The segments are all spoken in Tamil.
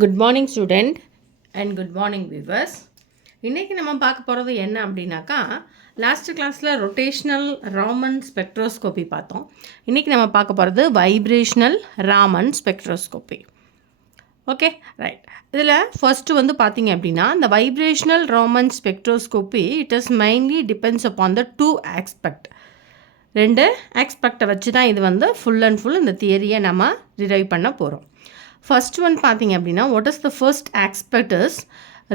Good morning student and good morning viewers. இன்றைக்கி நம்ம பார்க்க போகிறது என்ன அப்படின்னாக்கா, லாஸ்ட் கிளாஸில் ரொட்டேஷ்னல் ராமன் ஸ்பெக்ட்ரோஸ்கோப்பி பார்த்தோம். இன்றைக்கி நம்ம பார்க்க போகிறது vibrational Raman spectroscopy. Okay, right. இதில் ஃபர்ஸ்ட்டு வந்து பார்த்திங்க அப்படின்னா, இந்த vibrational Raman spectroscopy it is mainly depends upon the two aspect. ரெண்டு ஆஸ்பெக்டை வச்சு தான் இது வந்து ஃபுல் அண்ட் ஃபுல் இந்த தியரியை நம்ம டிரைவ் பண்ண போகிறோம். ஃபர்ஸ்ட் ஒன் பார்த்தீங்க அப்படின்னா, what is the first aspect is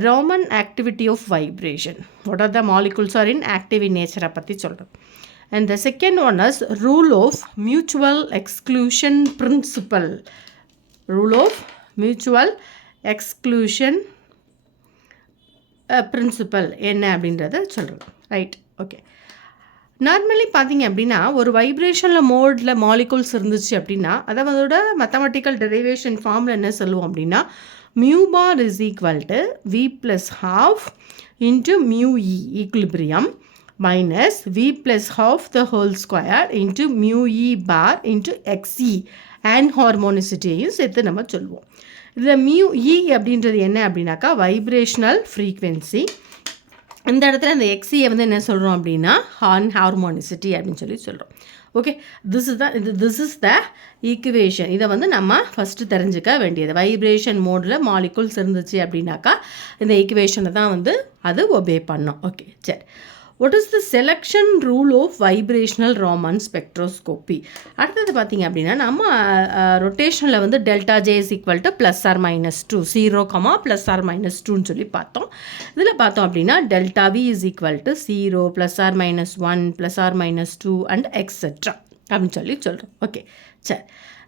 Raman activity of vibration. What are the molecules are in active in nature பற்றி சொல்கிறோம். And the second one is rule of mutual exclusion principle. Rule of mutual exclusion principle என்ன அப்படின்றத சொல்கிறோம். Right, okay. நார்மலி பார்த்தீங்க அப்படின்னா, ஒரு வைப்ரேஷனில் மோடில் மாலிகுல்ஸ் இருந்துச்சு அப்படின்னா, அதோட மேத்தமெட்டிக்கல் டெரிவேஷன் ஃபார்மில் என்ன சொல்லுவோம் அப்படின்னா, mu bar is equal to v plus half into mu e equilibrium minus v plus half the whole square into mu e bar into x e and ஹார்மோனிசிட்டியையும் சேர்த்து நம்ம சொல்லுவோம். இதில் மியூ இ அப்படின்றது என்ன அப்படின்னாக்கா வைப்ரேஷ்னல் ஃப்ரீக்வென்சி. இந்த இடத்துல இந்த எக்ஸியை வந்து என்ன சொல்கிறோம் அப்படின்னா ஹார்மோனிசிட்டி அப்படின்னு சொல்லி சொல்கிறோம். Okay, this is the equation. இதை வந்து நம்ம ஃபஸ்ட்டு தெரிஞ்சுக்க வேண்டியது. வைப்ரேஷன் மோடில் மாலிகுல்ஸ் இருந்துச்சு அப்படின்னாக்கா இந்த ஈக்குவேஷனை தான் வந்து அது ஒபே பண்ணோம். ஓகே, சரி. What is the selection rule of vibrational Raman spectroscopy? அடுத்தது பார்த்தீங்க அப்படின்னா, நம்ம ரொட்டேஷனில் வந்து delta J is equal to plus R minus 2 0, plus R minus 2ன்னு சொல்லி பார்த்தோம். இதில் பார்த்தோம் அப்படின்னா delta v is equal to 0 plus R minus 1 plus R minus 2 and etcetera அப்படின்னு சொல்லி சொல்கிறோம். ஓகே, சரி.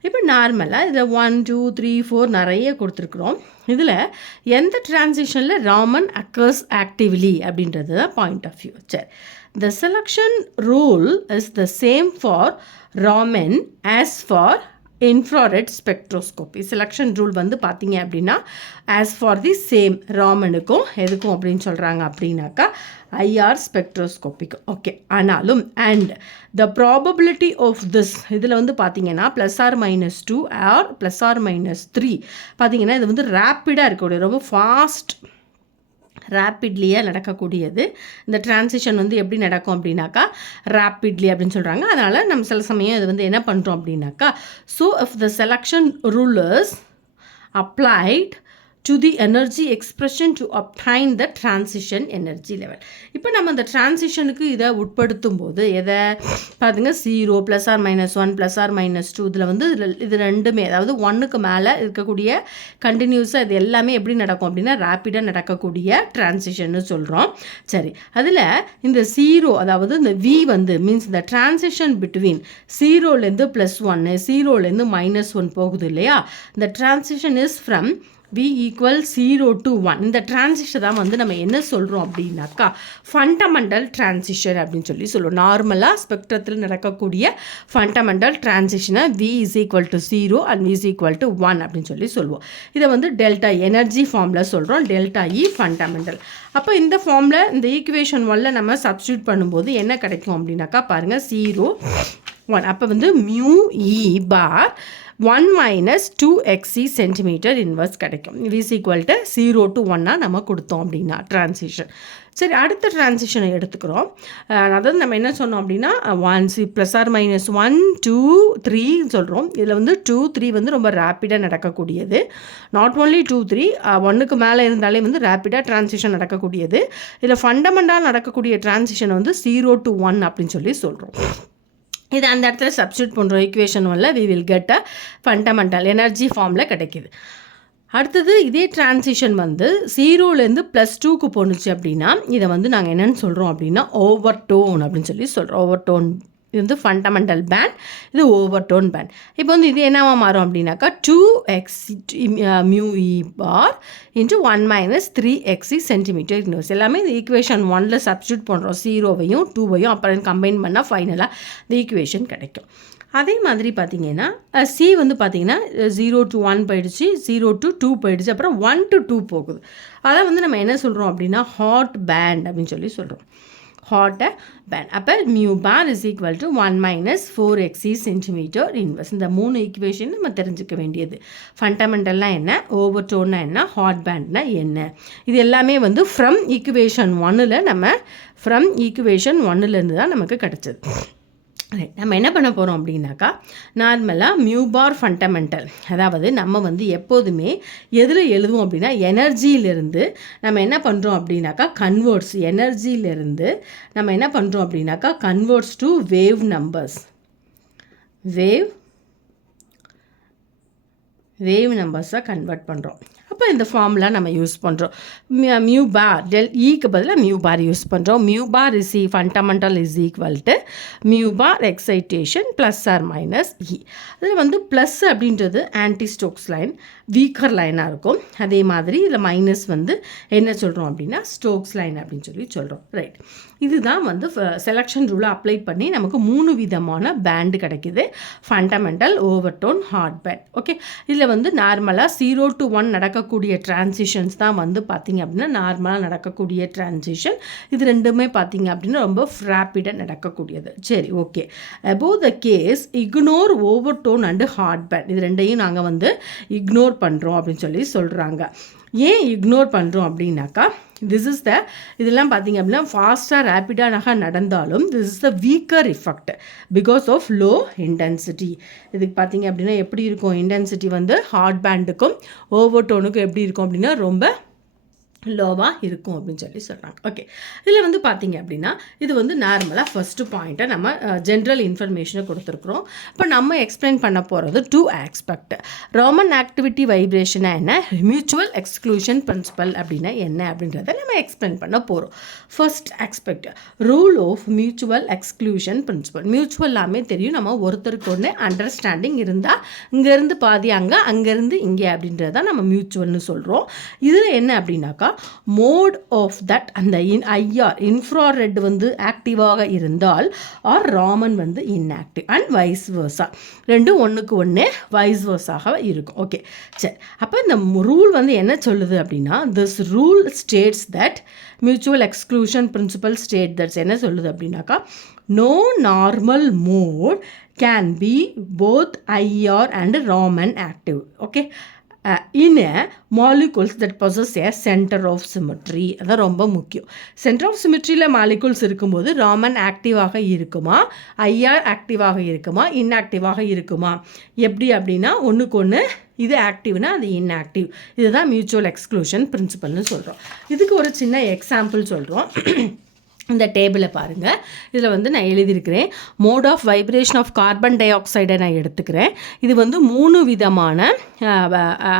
இப்போ நார்மலாக இதில் 1 2 3 4 நிறைய கொடுத்துருக்குறோம். இதில் எந்த டிரான்சிஷனில் ராமன் அக்கர்ஸ் ஆக்டிவ்லி அப்படின்றது தான் பாயிண்ட் ஆஃப் வியூ. சரி, the selection rule is the same for Raman as for infrared spectroscopy. Selection rule வந்து பார்த்தீங்க அப்படின்னா ஆஸ் ஃபார் தி சேம் ராமனுக்கும் எதுக்கும் அப்படின்னு சொல்கிறாங்க அப்படின்னாக்கா ஐஆர் ஸ்பெக்ட்ரோஸ்கோப்பிக்கு. ஓகே, ஆனாலும் and the probability of this இதில் வந்து பார்த்தீங்கன்னா plus R minus 2 R plus R minus 3 பார்த்தீங்கன்னா இது வந்து ரேப்பிடாக இருக்கக்கூடிய ரொம்ப ஃபாஸ்ட் ரேப்பிட்லியாக நடக்கக்கூடியது. இந்த டிரான்சிஷன் வந்து எப்படி நடக்கும் அப்படின்னாக்கா ரேப்பிட்லி அப்படின்னு சொல்கிறாங்க. அதனால் நம்ம சில சமயம் இது வந்து என்ன பண்ணுறோம் அப்படின்னாக்கா, so if the selection rulers applied to the energy expression to obtain the transition energy level. இப்போ நம்ம இந்த டிரான்சிஷனுக்கு இதை உட்படுத்தும் போது எதை பார்த்துங்க 0 plus R minus 1 plus R minus 2 இதில் வந்து இது ரெண்டுமே அதாவது 1க்கு மேலே இருக்கக்கூடிய கண்டினியூஸாக இது எல்லாமே எப்படி நடக்கும் அப்படின்னா ரேப்பிடாக நடக்கக்கூடிய டிரான்சிஷன்னு சொல்கிறோம். சரி, அதில் இந்த 0 அதாவது இந்த வி வந்து மீன்ஸ் இந்த டிரான்சிஷன் பிட்வீன் 0லேருந்து +1 0லேருந்து -1 போகுது இல்லையா, இந்த transition is from V = 0 to 1. இந்த டிரான்சிஷன் தான் வந்து நம்ம என்ன சொல்கிறோம் அப்படின்னாக்கா ஃபண்டமெண்டல் டிரான்சிஷன் அப்படின்னு சொல்லி சொல்லுவோம். நார்மலாக ஸ்பெக்ட்ரத்தில் நடக்கக்கூடிய ஃபண்டமெண்டல் டிரான்சிஷனை V = 0 அண்ட் V = 1 அப்படின்னு சொல்லி சொல்லுவோம். இதை வந்து டெல்டா எனர்ஜி ஃபார்மில் சொல்கிறோம், டெல்டா இ ஃபண்டமெண்டல். அப்போ இந்த ஃபார்மில் இந்த ஈக்குவேஷன் 1ல் நம்ம சப்ஸ்டியூட் பண்ணும்போது என்ன கிடைக்கும் அப்படின்னாக்கா பாருங்கள் 0 1. அப்போ வந்து மியூ இ பார் 1 minus 2xe சென்டிமீட்டர் இன்வர்ஸ் கிடைக்கும். V = 0 to 1 நம்ம கொடுத்தோம் அப்படின்னா டிரான்சிஷன். சரி, அடுத்த டிரான்சிஷனை எடுத்துக்கிறோம். அதாவது நம்ம என்ன சொன்னோம் அப்படின்னா 1 ப்ளஸ் ஆர் மைனஸ் 1 2 3 சொல்கிறோம். இதில் வந்து 2 3 வந்து ரொம்ப ரேப்பிடாக நடக்கக்கூடியது. நாட் ஓன்லி 2 3 1க்கு மேலே இருந்தாலே வந்து ரேப்பிடாக டிரான்சிஷன் நடக்கக்கூடியது. இதில் ஃபண்டமெண்டாக நடக்கக்கூடிய டிரான்சிஷன் வந்து 0 to 1 அப்படின்னு சொல்லி சொல்கிறோம். இது அந்த இடத்துல சப்ஸ்டியூட் பண்ணுறோம் ஈக்குவேஷன் 1ல் we will get a fundamental energy ஃபார்மில் கிடைக்கிது. அடுத்தது இதே டிரான்சிஷன் வந்து 0லேருந்து +2க்கு போணுச்சு அப்படின்னா இதை வந்து நாங்கள் என்னென்னு சொல்கிறோம் அப்படின்னா ஓவர்டோன் அப்படின்னு சொல்லி சொல்கிறோம். ஓவர்டோன் இது வந்து ஃபண்டமெண்டல் பேண்ட், இது ஓவர்டோன் பேண்ட். இப்போ வந்து இது என்னவா மாறும் அப்படின்னாக்கா 2x mu e bar into 1 - 3xe centimetre inverse. எல்லாமே இந்த ஈக்குவேஷன் 1ல் சப்ஸ்டியூட் பண்ணுறோம். 0வையும் 2வையும் அப்புறம் கம்பைன் பண்ணால் ஃபைனலாக இந்த ஈக்குவேஷன் கிடைக்கும். அதே மாதிரி பார்த்தீங்கன்னா சி வந்து பார்த்தீங்கன்னா 0 to 1 போயிடுச்சு, 0 to 2 போயிடுச்சு, அப்புறம் 1 to 2 போகுது. அதை வந்து நம்ம என்ன சொல்கிறோம் அப்படின்னா ஹாட் பேண்ட் அப்படின்னு சொல்லி சொல்கிறோம். hot band. அப்போ mu bar is equal to 1 minus 4xe centimeter inverse. இந்த 3 ஈக்குவேஷன் நம்ம தெரிஞ்சுக்க வேண்டியது. ஃபண்டமெண்டல்னால் என்ன, ஓவர்டோன்னா என்ன, ஹாட் பேண்ட்னா என்ன, இது எல்லாமே வந்து ஃப்ரம் ஈக்குவேஷன் 1ல் தான் நமக்கு கிடச்சிது. நம்ம என்ன பண்ண போகிறோம் அப்படின்னாக்கா, நார்மலாக மியூ பார் ஃபண்டமெண்டல், அதாவது நம்ம வந்து எப்போதுமே எதில் எழுதுவோம் அப்படின்னா எனர்ஜியிலிருந்து நம்ம என்ன பண்ணுறோம் அப்படின்னாக்கா எனர்ஜியிலிருந்து நம்ம என்ன பண்ணுறோம் அப்படின்னாக்கா கன்வெர்ட்ஸ் டு வேவ் நம்பர்ஸாக கன்வெர்ட் பண்ணுறோம். அப்போ இந்த ஃபார்முலா நம்ம யூஸ் பண்ணுறோம். மியூ பார் ஈக்கு பதிலாக மியூ பார் யூஸ் பண்ணுறோம். Mu bar is fundamental is equal to mu bar excitation plus R minus e. அதில் வந்து ப்ளஸ் அப்படின்றது ஆன்டி ஸ்டோக்ஸ் லைன், வீக்கர் லைனாக இருக்கும். அதே மாதிரி இதில் மைனஸ் வந்து என்ன சொல்கிறோம் அப்படின்னா ஸ்டோக்ஸ் லைன் அப்படின்னு சொல்கிறோம். ரைட், இதுதான் வந்து செலெக்ஷன் ரூலை அப்ளை பண்ணி நமக்கு 3 விதமான பேண்டு கிடைக்கிது. Fundamental, overtone, hot band. Okay, இதில் வந்து நார்மலாக 0 to 1 நடக்கக்கூடிய டிரான்சிஷன்ஸ் தான் வந்து பார்த்திங்க அப்படின்னா நார்மலாக நடக்கக்கூடிய டிரான்சிஷன். இது ரெண்டுமே பார்த்திங்க அப்படின்னா ரொம்ப ரேப்பிடாக நடக்கக்கூடியது. சரி, okay. Above the case ignore overtone and hot band, இது ரெண்டையும் நாங்கள் வந்து இக்னோர் பண்ணுறோம் அப்படின்னு சொல்கிறாங்க. ஏன் இக்னோர் பண்ணுறோம் அப்படின்னாக்கா, இதெல்லாம் பார்த்திங்க அப்படின்னா ஃபாஸ்ட்டாக ரேப்பிடாக நடந்தாலும் this is the weaker effect because of low intensity. இதுக்கு பார்த்திங்க அப்படின்னா எப்படி இருக்கும், இன்டென்சிட்டி வந்து ஹாட் பேண்டுக்கும் ஓவர்டோனுக்கும் எப்படி இருக்கும் அப்படின்னா ரொம்ப லோவாக இருக்கும் அப்படின்னு சொல்கிறாங்க. ஓகே, இதில் வந்து பார்த்திங்க அப்படின்னா இது வந்து நார்மலாக ஃபஸ்ட்டு பாயிண்ட்டை நம்ம ஜென்ரல் இன்ஃபர்மேஷனை கொடுத்துருக்குறோம். இப்போ நம்ம எக்ஸ்பிளைன் பண்ண போகிறது 2 ஆஸ்பெக்ட். ராமன் ஆக்டிவிட்டி வைப்ரேஷனா என்ன, மியூச்சுவல் எக்ஸ்க்ளூஷன் பிரின்சிபல் அப்படின்னா என்ன அப்படின்றத நம்ம எக்ஸ்பிளைன் பண்ண போகிறோம். First aspect, rule of mutual exclusion principle. மியூச்சுவல்லாமே தெரியும், நம்ம ஒருத்தருக்கு ஒன்று அண்டர்ஸ்டாண்டிங் இருந்தால் இங்கேருந்து பாதி அங்கேருந்து இங்கே அப்படின்றத நம்ம மியூச்சுவல்னு சொல்கிறோம். இதில் என்ன அப்படின்னாக்கா மோட் ஆஃப் தட் அந்த ஐஆர் இன்ஃப்ராரெட் வந்து ஆக்டிவாக இருந்தால் ஆர் ராமன் வந்து இன்ஆக்டிவ் அண்ட் வைஸ் வர்ஸா, ரெண்டும் ஒன்றுக்கு ஒன்று வைஸ் வர்ஸாக இருக்கும். ஓகே, சரி. அப்போ இந்த ரூல் வந்து என்ன சொல்லுது அப்படின்னா, this rule states that mutual exclusion principle state that's என்ன சொல்லுது அப்படின்னாக்கா, no normal mode can be both IR and Raman active. Okay, in a molecules that possess a center of symmetry. அதான் ரொம்ப முக்கியம். சென்டர் ஆஃப் சிமெட்ரியில் மாலிகுல்ஸ் இருக்கும்போது ராமன் ஆக்டிவாக இருக்குமா, ஐஆர் ஆக்டிவாக இருக்குமா, இன்ஆக்டிவாக இருக்குமா, எப்படி அப்படின்னா ஒன்றுக்கு ஒன்று இது ஆக்டிவ்னா அது இன்ஆக்டிவ். இதுதான் மியூச்சுவல் எக்ஸ்க்ளூஷன் பிரின்சிபல்னு சொல்கிறோம். இதுக்கு ஒரு சின்ன எக்ஸாம்பிள் சொல்கிறோம். இந்த டேபிளை பாருங்கள். இதில் வந்து நான் எழுதியிருக்கிறேன் mode of vibration of carbon டை ஆக்சைடை நான் எடுத்துக்கிறேன். இது வந்து 3 விதமான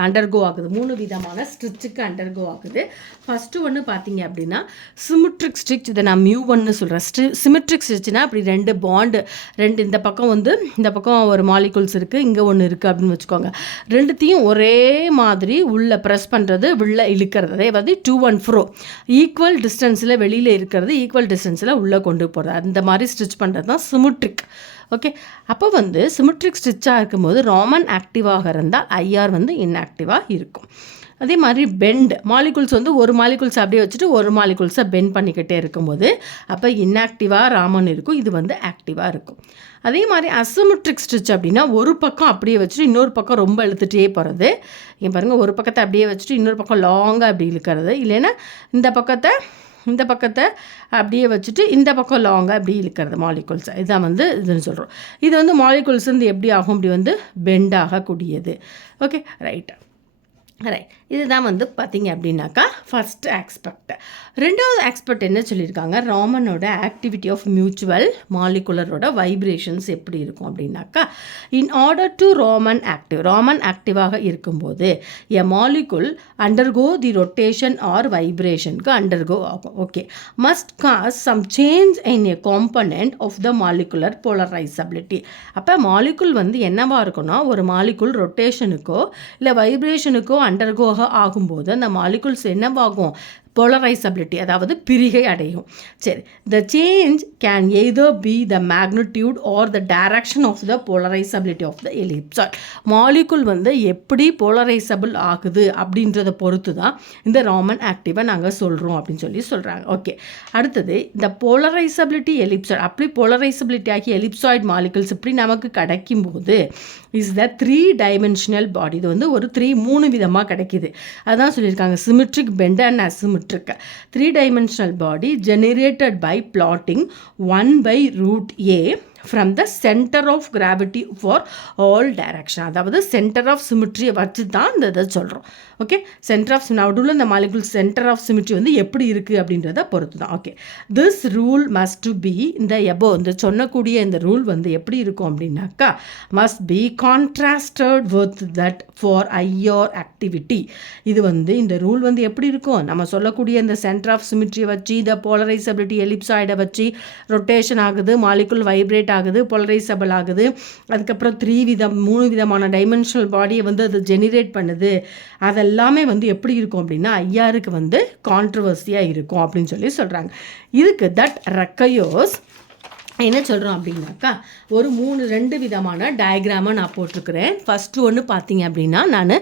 அண்டர்கோ ஆகுது, 3 விதமான ஸ்ட்ரிச்சுக்கு அண்டர்கோ ஆகுது. ஃபஸ்ட்டு ஒன்று பார்த்தீங்க அப்படின்னா சிமெட்ரிக் ஸ்ட்ரிச், இதை நான் மியூ1ன்னு சொல்கிறேன். சிமெட்ரிக் ஸ்ட்ரிச்னா அப்படி 2 பாண்டு, இந்த பக்கம் வந்து இந்த பக்கம் ஒரு மாலிகுல்ஸ் இருக்குது, இங்கே ஒன்று இருக்குது அப்படின்னு வச்சுக்கோங்க. ரெண்டுத்தையும் ஒரே மாதிரி உள்ளே ப்ரெஸ் பண்ணுறது, உள்ளே இழுக்கிறது. அதே மாதிரி 2 and 4 ஈக்குவல் டிஸ்டன்ஸில் வெளியில் இருக்கிறது, ஈக்குவல் டிஸ்டன்ஸில் உள்ளே கொண்டு போகிறது, அந்த மாதிரி ஸ்டிச் பண்ணுறது தான் சிமெட்ரிக். ஓகே, அப்போ வந்து சிமெட்ரிக் ஸ்டிச்சாக இருக்கும்போது ராமன் ஆக்டிவாக இருந்தால் ஐஆர் வந்து இன்ஆக்டிவாக இருக்கும். அதே மாதிரி பெண்ட் மாலிகுல்ஸ் வந்து ஒரு மாலிகுல்ஸ் அப்படியே வச்சுட்டு ஒரு மாலிகுல்ஸை பெண்ட் பண்ணிக்கிட்டே இருக்கும்போது அப்போ இன்ஆக்டிவாக ராமன் இருக்கும், இது வந்து ஆக்டிவாக இருக்கும். அதே மாதிரி அசிமெட்ரிக் ஸ்டிச் அப்படின்னா ஒரு பக்கம் அப்படியே வச்சுட்டு இன்னொரு பக்கம் ரொம்ப இழுத்துகிட்டே போகிறது. இங்கே பாருங்கள், ஒரு பக்கத்தை அப்படியே வச்சுட்டு இன்னொரு பக்கம் லாங்காக அப்படி இழுக்கிறது, இல்லைன்னா இந்த பக்கத்தை அப்படியே வச்சுட்டு இந்த பக்கம் லாங்காக அப்படி இழுக்கிறது மாலிகுல்ஸ். இதுதான் வந்து இதுன்னு சொல்கிறோம். இது வந்து மாலிகுல்ஸ் வந்து எப்படி ஆகும், இப்படி வந்து பெண்ட் ஆகக்கூடியது. Okay, right. இதுதான் வந்து பார்த்திங்க அப்படின்னாக்கா ஃபர்ஸ்ட் ஆஸ்பெக்ட். ரெண்டாவது ஆஸ்பெக்ட் என்ன சொல்லியிருக்காங்க, ராமனோட ஆக்டிவிட்டி ஆஃப் மியூச்சுவல் மாலிகுலரோட வைப்ரேஷன்ஸ் எப்படி இருக்கும் அப்படின்னாக்கா, இன் ஆர்டர் டு ராமன் ஆக்டிவாக இருக்கும்போது a molecule undergo the rotation or வைப்ரேஷனுக்கு அண்டர்கோ ஆகும். Okay, must cause some change in a component of the molecular polarizability. அப்போ மாலிகுல் வந்து என்னவாக இருக்குன்னா, ஒரு மாலிகுல் ரொட்டேஷனுக்கோ இல்லை வைப்ரேஷனுக்கோ அண்டர்கோ ஆகும்போது அந்த மாலிகுல்ஸ் என்னவாகும், போலரைசபிலிட்டி அதாவது பிரிகை அடையும். சரி, the change can either be the magnitude or the direction of the polarizability of the ellipsoid. Molecule வந்து எப்படி போலரைசபிள் ஆகுது அப்படின்றத பொறுத்து தான் இந்த ராமன் ஆக்டிவை நாங்கள் சொல்கிறோம் அப்படின்னு சொல்கிறாங்க. ஓகே, அடுத்தது இந்த போலரைசபிலிட்டி எலிப்சாய்டு, அப்படி போலரைசபிலிட்டி ஆகி எலிப்சாய்டு மாலிகுல்ஸ் இப்படி நமக்கு கிடைக்கும்போது இஸ் த 3 டைமென்ஷனல் பாடி. இது வந்து ஒரு 3 விதமாக கிடைக்கிது. அதான் சொல்லியிருக்காங்க symmetric, bent and asymmetric. 3 dimensional body generated by plotting 1/√a from the center of gravity for all direction. அதாவது சென்டர் ஆஃப் சிமெட்ரியை வச்சு தான் இந்த இதை சொல்கிறோம். ஓகே, சென்டர் ஆஃப் நடுவில் இந்த மாலிகுல் சென்டர் ஆஃப் சிமெட்ரி வந்து எப்படி இருக்குது அப்படின்றத பொறுத்து தான். Okay, this rule must to be இந்த எபோ இந்த சொன்னக்கூடிய இந்த ரூல் வந்து எப்படி இருக்கும் அப்படின்னாக்கா must be contrasted with that for IR activity. இது வந்து இந்த ரூல் வந்து எப்படி இருக்கும், நம்ம சொல்லக்கூடிய இந்த சென்டர் ஆஃப் சிமெட்ரியை வச்சு இந்த போலரைசபிலிட்டி எலிப்சாய்டை வச்சு ரொட்டேஷன் ஆகுது, மாலிகுல் வைப்ரேட் ஆகுது, போலரைசபிள் ஆகுது, அதுக்கப்புறம் 3 விதமான டைமென்ஷனல் பாடியை வந்து அது ஜெனரேட் பண்ணுது. அதெல்லாமே வந்து எப்படி இருக்கும் அப்படின்னா ஐயாருக்கு வந்து கான்ட்ரவர்சியாக இருக்கும் அப்படின்னு சொல்கிறாங்க. இதுக்கு தட் ரெக்கையர்ஸ் என்ன சொல்கிறோம் அப்படின்னாக்கா ஒரு 2 விதமான டயக்ராமை நான் போட்டிருக்கிறேன். ஃபஸ்ட்டு ஒன்று பார்த்தீங்க அப்படின்னா நான்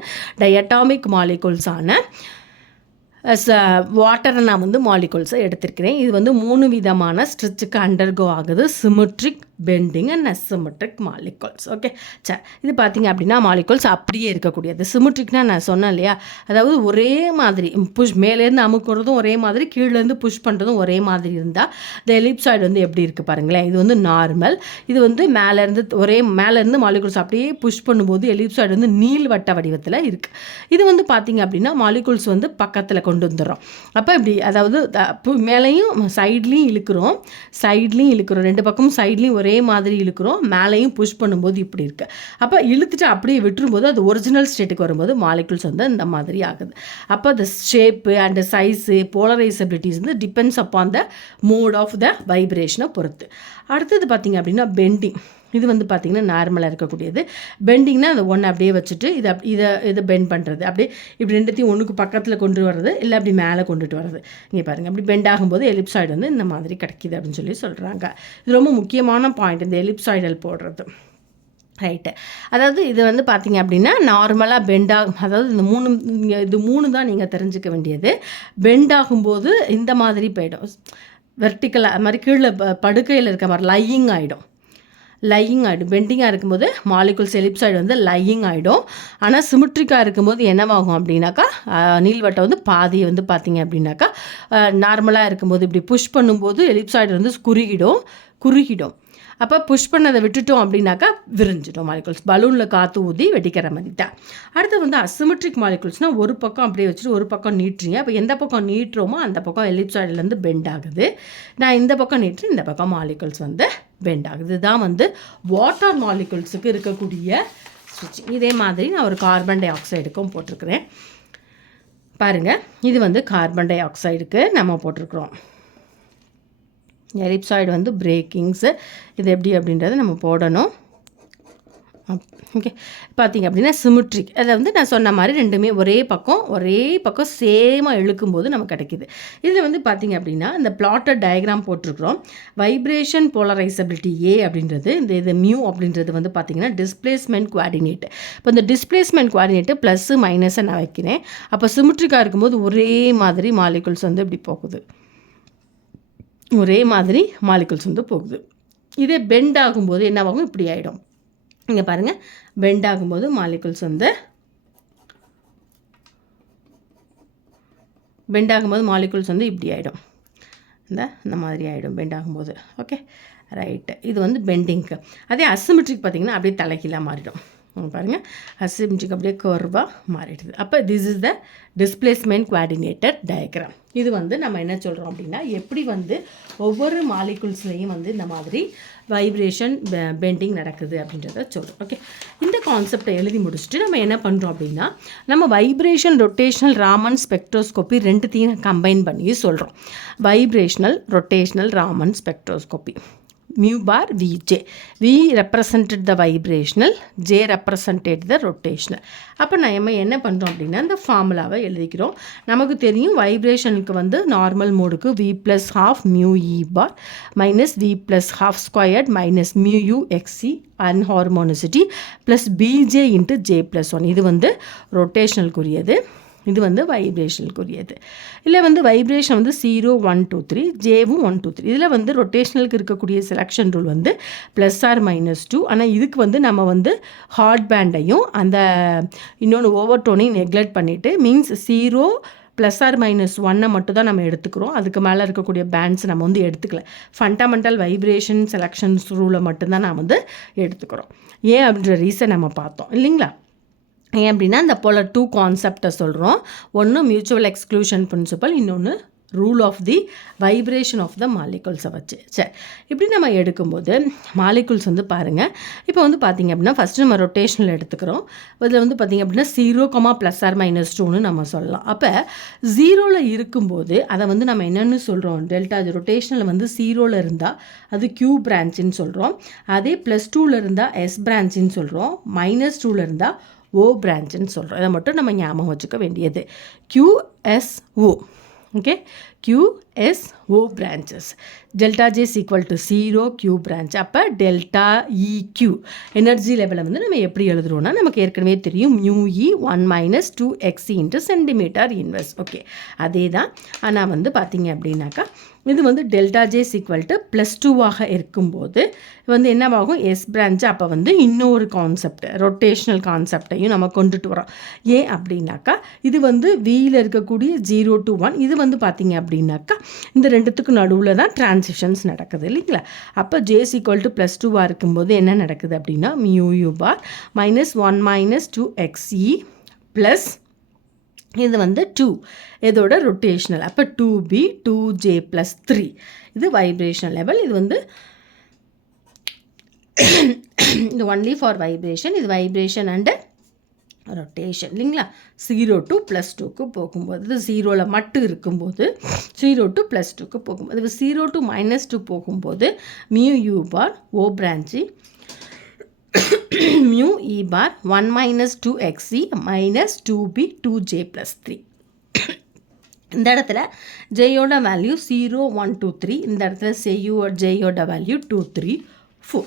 டயட்டாமிக் மாலிகுல்ஸான வாட்டரை நான் வந்து மாலிகுல்ஸை எடுத்திருக்கிறேன். இது வந்து 3 விதமான ஸ்ட்ரெச்சுக்கு அண்டர்கோ ஆகுது, symmetric, bending and asymmetric molecules. Okay, சரி, இது பார்த்தீங்க அப்படின்னா மாலிகுல்ஸ் அப்படியே இருக்கக்கூடியது. சிமெட்ரிக்னா நான் சொன்னேன் இல்லையா, அதாவது ஒரே மாதிரி மேலேருந்து அமுக்கிறதும் ஒரே மாதிரி, கீழேருந்து புஷ் பண்ணுறதும் ஒரே மாதிரி இருந்தால் இந்த எலிப்சாய்டு வந்து எப்படி இருக்குது பாருங்களேன். இது வந்து நார்மல், இது வந்து மேலேருந்து மாலிகுல்ஸ் அப்படியே புஷ் பண்ணும்போது எலிப்சாய்டு வந்து நீள்வட்ட வடிவத்தில் இருக்குது. இது வந்து பார்த்தீங்க அப்படின்னா மாலிகுல்ஸ் வந்து பக்கத்தில் கொண்டு வந்துடுறோம். அப்போ இப்படி அதாவது மேலேயும் சைட்லேயும் இழுக்கிறோம், 2 பக்கமும் சைட்லேயும் ஒரே மாதிரி இழுக்கிறோம், மேலேயும் புஷ் பண்ணும்போது இப்படி இருக்குது. அப்போ இழுத்துட்டு அப்படியே விட்டுரும்போது அது ஒரிஜினல் ஸ்டேட்டுக்கு வரும்போது மாலிகுல்ஸ் வந்து இந்த மாதிரி ஆகுது. அப்போ the shape and size polarizabilities வந்து depends upon the mode of the வைப்ரேஷனை பொறுத்து. அடுத்தது பார்த்திங்க அப்படின்னா பெண்டிங். இது வந்து பார்த்திங்கன்னா நார்மலாக இருக்கக்கூடியது. பெண்டிங்னா அந்த ஒன்று அப்படியே வச்சுட்டு இதை பெண்ட் பண்ணுறது, அப்படியே இப்படி 2த்தையும் ஒன்றுக்கு பக்கத்தில் கொண்டு வர்றது, இல்லை அப்படி மேலே கொண்டுட்டு வர்றது. இங்கே பாருங்கள், அப்படி பெண்ட் ஆகும்போது எலிப்சாய்டு வந்து இந்த மாதிரி கிடைக்கிது அப்படின்னு சொல்கிறாங்க. இது ரொம்ப முக்கியமான பாயிண்ட், இந்த எலிப்சாய்டல் போடுறது. ரைட்டு, அதாவது இது வந்து பார்த்திங்க அப்படின்னா நார்மலாக பெண்டாகும், அதாவது இது 3 தான் நீங்கள் தெரிஞ்சுக்க வேண்டியது. பெண்ட் ஆகும்போது இந்த மாதிரி போயிடும், வெர்டிக்கலாக அது மாதிரி கீழே படுக்கையில் இருக்க மாதிரி லையிங் ஆகிடும். பெண்டிங்காக இருக்கும்போது மாலிகுல்ஸ் எலிப்சாய்டு வந்து லையிங் ஆகிடும். ஆனால் சிமெட்ரிக்காக இருக்கும்போது என்னவாகும் அப்படின்னாக்கா நீள்வட்டம் வந்து பாதியை வந்து பார்த்திங்க அப்படின்னாக்கா நார்மலாக இருக்கும்போது இப்படி புஷ் பண்ணும்போது எலிப்சாய்டு வந்து குறுகிடும். அப்போ புஷ் பண்ணதை விட்டுட்டோம் அப்படின்னாக்கா விரிஞ்சிடும் மாலிகுல்ஸ், பலூனில் காற்று ஊதி வெடிக்கிற மாதிரி தான். அடுத்து வந்து அசிமெட்ரிக் மாலிகுல்ஸ்னால் ஒரு பக்கம் அப்படியே வச்சுட்டு ஒரு பக்கம் நீட்டுறீங்க. அப்போ எந்த பக்கம் நீட்டுறோமோ அந்த பக்கம் எலிப்சாய்டுலேருந்து பெண்ட் ஆகுது. நான் இந்த பக்கம் நீட்டுறேன், இந்த பக்கம் மாலிகுல்ஸ் வந்து பெண்ட் ஆகுது. இதுதான் வந்து வாட்டர் மாலிகுல்ஸுக்கு இருக்கக்கூடிய ஸ்விட்சிங். இதே மாதிரி நான் ஒரு கார்பன் டை ஆக்சைடுக்கும் போட்டிருக்கிறேன் பாருங்கள். இது வந்து கார்பன் டை ஆக்சைடுக்கு நம்ம போட்டிருக்கிறோம். எலிப்சாய்டு வந்து பிரேக்கிங்ஸு, இது எப்படி அப்படின்றத நம்ம போடணும். ஓகே, பார்த்திங்க அப்படின்னா சிமெட்ரிக், அதை வந்து நான் சொன்ன மாதிரி ரெண்டுமே ஒரே பக்கம் சேமாக இழுக்கும்போது நமக்கு கிடைக்கிது. இதில் வந்து பார்த்திங்க அப்படின்னா இந்த பிளாட்டட் டயக்ராம் போட்டிருக்கிறோம். வைப்ரேஷன் போலரைசபிலிட்டி ஏ அப்படின்றது இது மியூ அப்படின்றது வந்து பார்த்திங்கன்னா டிஸ்பிளேஸ்மெண்ட் குவாடினேட். இப்போ இந்த டிஸ்பிளேஸ்மெண்ட் குவாடினேட்டு ப்ளஸ்ஸு மைனஸை நான் வைக்கிறேன். அப்போ சிமெட்ரிக்காக இருக்கும்போது ஒரே மாதிரி மாலிகுல்ஸ் வந்து இப்படி போகுது, ஒரே மாதிரி மாலிகுல்ஸ் வந்து போகுது. இதே பெண்ட் ஆகும்போது என்னவாகும், இப்படி ஆகிடும். இங்கே பாருங்கள், பெண்ட் ஆகும்போது மாலிகுல்ஸ் வந்து இப்படி ஆகிடும், இந்த மாதிரி ஆகிடும் பெண்ட் ஆகும்போது. ஓகே, ரைட்டு, இது வந்து பெண்டிங்க்கு. அதே அசிமெட்ரிக் பார்த்திங்கன்னா அப்படியே தலைகீழாக மாறிடும். பாருங்கள், அசிமெட்ரிக் அப்படியே கர்வாக மாறிடுது. அப்போ this is the displacement coordinated diagram. இது வந்து நம்ம என்ன சொல்கிறோம் அப்படின்னா எப்படி வந்து ஒவ்வொரு மாலிகுல்ஸ்லேயும் வந்து இந்த மாதிரி வைப்ரேஷன் பெண்டிங் நடக்குது அப்படின்றத சொல்கிறோம். ஓகே, இந்த கான்செப்டை எழுதி முடிச்சுட்டு நம்ம என்ன பண்ணுறோம் அப்படின்னா நம்ம வைப்ரேஷன், ரொட்டேஷனல், ராமன் ஸ்பெக்ட்ரோஸ்கோப்பி ரெண்டுத்தையும் கம்பைன் பண்ணி சொல்கிறோம். Vibrational, rotational, Raman spectroscopy. mu bar Vj. V represented the vibrational, J represented the rotational. அப்போ நம்ம என்ன பண்ணுறோம் அப்படின்னா இந்த ஃபார்முலாவை எழுதிக்கிறோம். நமக்கு தெரியும் வைப்ரேஷனுக்கு வந்து நார்மல் மோடுக்கு V + ½ mu E bar minus V + ½ squared minus mu U XC unharmonicity plus Bj into J + 1. இது வந்து ரொட்டேஷனலுக்குரியது, இது வந்து வைப்ரேஷனுக்குரியது. இல்லை வந்து வைப்ரேஷன் வந்து 0 1 2 3, ஜேவும் 1 2 3. இதில் வந்து ரொட்டேஷனலுக்கு இருக்கக்கூடிய செலெக்ஷன் ரூல் வந்து +or-2. ஆனால் இதுக்கு வந்து நம்ம வந்து ஹார்ட் பேண்டையும் அந்த இன்னொன்று ஓவர் டோனையும் நெக்லெக்ட் பண்ணிவிட்டு மீன்ஸ் 0 +or-1 மட்டும் தான் நம்ம எடுத்துக்கிறோம். அதுக்கு மேலே இருக்கக்கூடிய பேண்ட்ஸ் நம்ம வந்து எடுத்துக்கல. ஃபண்டமெண்டல் வைப்ரேஷன் செலெக்ஷன்ஸ் ரூலை மட்டும்தான் நான் வந்து எடுத்துக்கிறோம். ஏன் அப்படின்ற ரீசன் நம்ம பார்த்தோம் இல்லைங்களா? ஏன் அப்படின்னா இந்த போல் 2 கான்செப்டை சொல்கிறோம். ஒன்று மியூச்சுவல் எக்ஸ்க்ளூஷன் பிரின்சிபல், இன்னொன்று rule of the vibration of the மாலிகுல்ஸை வச்சு. சரி, இப்படி நம்ம எடுக்கும்போது மாலிகுல்ஸ் வந்து பாருங்கள். இப்போ வந்து பார்த்திங்க அப்படின்னா ஃபஸ்ட்டு நம்ம ரொட்டேஷனில் எடுத்துக்கிறோம். இதில் வந்து பார்த்திங்க அப்படின்னா 0, +or-2ன்னு நம்ம சொல்லலாம். அப்போ 0ல் இருக்கும்போது அதை வந்து நம்ம என்னென்னு சொல்கிறோம், டெல்டா ரொட்டேஷனில் வந்து 0ல் இருந்தால் அது Q பிரான்ச்சுன்னு சொல்கிறோம். அதே +2ல் இருந்தால் S பிரான்ச்சுன்னு சொல்கிறோம். -2ல் இருந்தால் O பிரான்ச்சுன்னு சொல்கிறோம். இதை மட்டும் நம்ம ஞாபகம் வச்சுக்க வேண்டியது. QSO. Okay, QSO branches. Delta J is equal to 0 Q branch. அப்போ டெல்டா EQ எனர்ஜி லெவலை வந்து நம்ம எப்படி எழுதுறோம்னா நமக்கு ஏற்கனவே தெரியும் μe 1 - 2xe into centimetre inverse. Okay, அதே தான். ஆனால் வந்து பார்த்தீங்க அப்படின்னாக்கா இது வந்து delta J is equal to +2ஆக இருக்கும்போது வந்து என்னவாகும், S பிரான்ச்சு. அப்போ வந்து இன்னொரு கான்செப்ட் ரொட்டேஷ்னல் கான்செப்டையும் நம்ம கொண்டுட்டு வரோம். ஏன் அப்படின்னாக்கா இது வந்து Vயில் இருக்கக்கூடிய 0 to 1, இது வந்து பார்த்தீங்க அப்படின்னாக்கா இந்த ரெண்டுத்துக்கும் நடுவில் தான் டிரான்சிஷன்ஸ் நடக்குது இல்லைங்களா? அப்போ J is equal to +2ஆக இருக்கும்போது என்ன நடக்குது அப்படின்னா mu U bar -1 - 2xe plus இது வந்து 2 இதோட ரொட்டேஷனல். அப்போ 2B 2J + 3 இது வைப்ரேஷன் லெவல். இது வந்து இது ஒன்லி ஃபார் வைப்ரேஷன். இது வைப்ரேஷன் அண்டு ரொட்டேஷன் இல்லைங்களா? 0 to +2க்கு போகும்போது, இது 0ல் மட்டும் இருக்கும்போது 0 to +2க்கு போகும்போது, இது 0 to -2 போகும்போது mu U bar O branch mu E bar 1 - 2xe - 2B 2J + 3. இந்த இடத்துல ஜேயோட வேல்யூ 0 1 2 3, இந்த இடத்துல ஜேயோட வேல்யூ 2 3 4.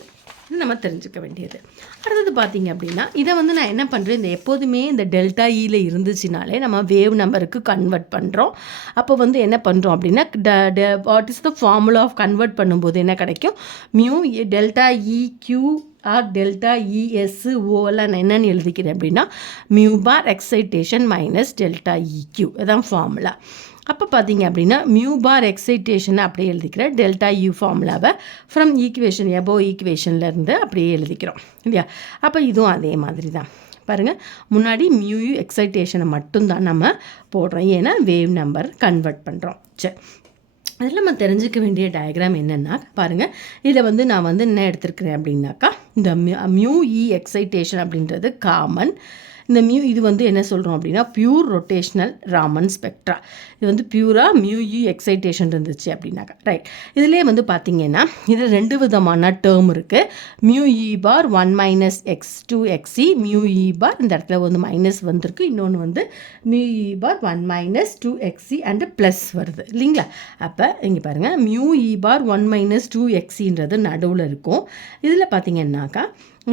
இது நம்ம தெரிஞ்சுக்க வேண்டியது. அடுத்தது பார்த்தீங்க அப்படின்னா இதை வந்து நான் என்ன பண்ணுறேன், இந்த எப்போதுமே இந்த டெல்டா ஈயில் இருந்துச்சுனாலே நம்ம வேவ் நம்பருக்கு கன்வெர்ட் பண்ணுறோம். அப்போ வந்து என்ன பண்ணுறோம் அப்படின்னா what is the formula of convert பண்ணும்போது என்ன கிடைக்கும், mu delta EQ or delta ESO எல்லாம் நான் என்னென்னு எழுதிக்கிறேன் அப்படின்னா mu bar excitation minus delta EQ. இதான் ஃபார்முலா. அப்போ பார்த்தீங்க அப்படின்னா மியூ பார் எக்ஸைட்டேஷனை அப்படியே எழுதிக்கிறேன். டெல்டா U ஃபார்முலாவை ஃப்ரம் ஈக்குவேஷன் எபோவ் ஈக்குவேஷன்லேருந்து அப்படியே எழுதிக்கிறோம் இல்லையா? அப்போ இதுவும் அதே மாதிரி தான் பாருங்கள். முன்னாடி மியூ எக்ஸைட்டேஷனை மட்டும்தான் நம்ம போடுறோம், ஏன்னா வேவ் நம்பர் கன்வெர்ட் பண்ணுறோம். சரி, அதில் நம்ம தெரிஞ்சுக்க வேண்டிய டயக்ராம் என்னென்னா பாருங்கள். இதில் வந்து நான் வந்து என்ன எடுத்துருக்கிறேன் அப்படின்னாக்கா இந்த மியூ எக்ஸைட்டேஷன் அப்படின்றது காமன். இந்த மியூ இது வந்து என்ன சொல்கிறோம் அப்படின்னா பியூர் ரொட்டேஷ்னல் ராமன் ஸ்பெக்ட்ரா. இது வந்து பியூராக மியூ எக்ஸைட்டேஷன் இருந்துச்சு அப்படின்னாக்கா ரைட். இதிலே வந்து பார்த்திங்கன்னா இதில் 2 விதமான டேர்ம் இருக்குது. Mu E bar 1 - x 2xe mu E bar இந்த இடத்துல வந்து மைனஸ் வந்திருக்கு. இன்னொன்று வந்து mu E bar 1 - 2xe and plus வருது இல்லைங்களா? அப்போ இங்கே பாருங்கள் மியூ E bar 1 - 2xன்றது நடுவில் இருக்கும். இதில் பார்த்திங்கன்னாக்கா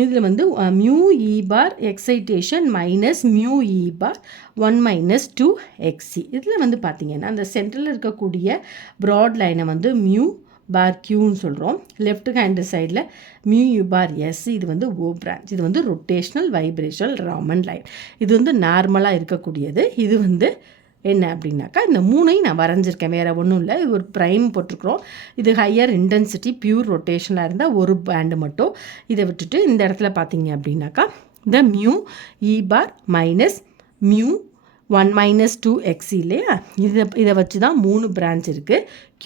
இதில் வந்து mu E bar excitation minus mu E bar 1 - 2xe. இதில் வந்து பார்த்திங்கன்னா அந்த சென்டரில் இருக்கக்கூடிய ப்ராட் லைனை வந்து மியூ பார் Qன்னு சொல்கிறோம். லெஃப்ட் ஹேண்டு சைடில் மியூ U bar S, இது வந்து O பிரான்ச். இது வந்து ரொட்டேஷ்னல் வைப்ரேஷனல் ராமன் லைன். இது வந்து நார்மலாக இருக்கக்கூடியது. இது வந்து என்ன அப்படின்னாக்கா இந்த 3ஐயும் நான் வரைஞ்சிருக்கேன், வேறு ஒன்றும் இல்லை. இது ஒரு ப்ரைம் போட்டிருக்கிறோம். இது ஹையர் இன்டென்சிட்டி பியூர் ரொட்டேஷனாக இருந்தால் ஒரு பேண்டு மட்டும். இதை விட்டுட்டு இந்த இடத்துல பார்த்தீங்க அப்படின்னாக்கா இந்த mu E bar minus mu 1 - 2xe இல்லையா? இதை வச்சு தான் 3 பிரான்ச் இருக்குது. Q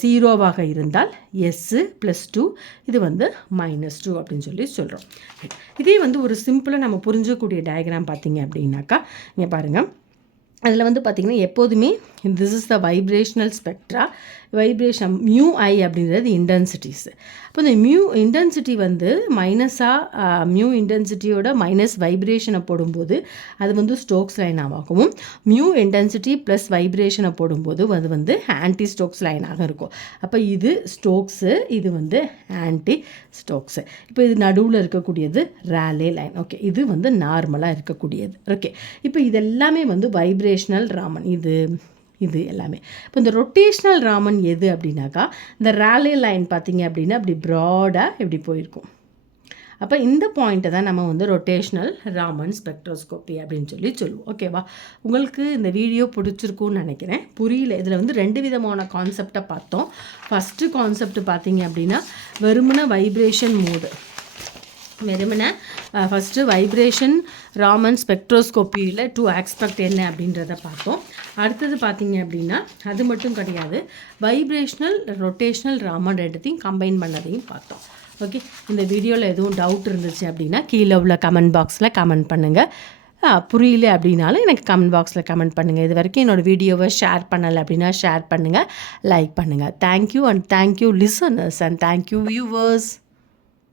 0வாக இருந்தால் S +2, இது வந்து -2 அப்படின்னு சொல்லி சொல்கிறோம். இதே வந்து ஒரு சிம்பிளாக நம்ம புரிஞ்சக்கூடிய டயக்ராம் பார்த்தீங்க அப்படின்னாக்கா இங்கே பாருங்கள். அதில் வந்து பார்த்திங்கன்னா எப்போதுமே this is the vibrational spectra. Vibration mu I அப்படின்றது இன்டென்சிட்டிஸ். அப்போ இந்த மியூ இன்டென்சிட்டி வந்து மைனஸாக மியூ இன்டென்சிட்டியோட மைனஸ் வைப்ரேஷனை போடும்போது அது வந்து ஸ்டோக்ஸ் லைனாகவும், மியூ இன்டென்சிட்டி ப்ளஸ் வைப்ரேஷனை போடும்போது அது வந்து ஆன்டி ஸ்டோக்ஸ் லைனாக இருக்கும். அப்போ இது ஸ்டோக்ஸு, இது வந்து ஆன்டி ஸ்டோக்ஸு. இப்போ இது நடுவில் இருக்கக்கூடியது ரேலே லைன். ஓகே, இது வந்து நார்மலாக இருக்கக்கூடியது. ஓகே, இப்போ இது எல்லாமே வந்து வைப்ரேஷனல் ராமன். இது எல்லாமே. இப்போ இந்த ரொட்டேஷ்னல் ராமன் எது அப்படின்னாக்கா, இந்த ரேலே லைன் பார்த்திங்க அப்படின்னா அப்படி ப்ராடாக இப்படி போயிருக்கும். அப்போ இந்த பாயிண்ட்டை தான் நம்ம வந்து ரொட்டேஷ்னல் ராமன் ஸ்பெக்ட்ரோஸ்கோப்பி அப்படின்னு சொல்லுவோம். ஓகேவா? உங்களுக்கு இந்த வீடியோ பிடிச்சிருக்குன்னு நினைக்கிறேன். புரியல, இதில் வந்து 2 விதமான கான்செப்டை பார்த்தோம். ஃபஸ்ட்டு கான்செப்ட் பார்த்திங்க அப்படின்னா வெறுமன vibration mode, first vibration Raman ஸ்பெக்ட்ரோஸ்கோப்பியில் 2 ஆஸ்பெக்ட் என்ன அப்படின்றத பார்த்தோம். அடுத்தது பார்த்திங்க அப்படின்னா அது மட்டும் கிடையாது, வைப்ரேஷ்னல் ரொட்டேஷ்னல் ராமன் ரெண்டுத்தையும் கம்பைன் பண்ணதையும் பார்த்தோம். ஓகே, இந்த வீடியோவில் எதுவும் டவுட் இருந்துச்சு அப்படின்னா கீழே உள்ள கமெண்ட் பாக்ஸில் கமெண்ட் பண்ணுங்கள். புரியல அப்படின்னாலும் எனக்கு கமெண்ட் பாக்ஸில் கமெண்ட் பண்ணுங்கள். இது வரைக்கும் என்னோடய வீடியோவை ஷேர் பண்ணலை அப்படின்னா ஷேர் பண்ணுங்கள், லைக் பண்ணுங்கள். Thank you and thank you listeners and thank you viewers.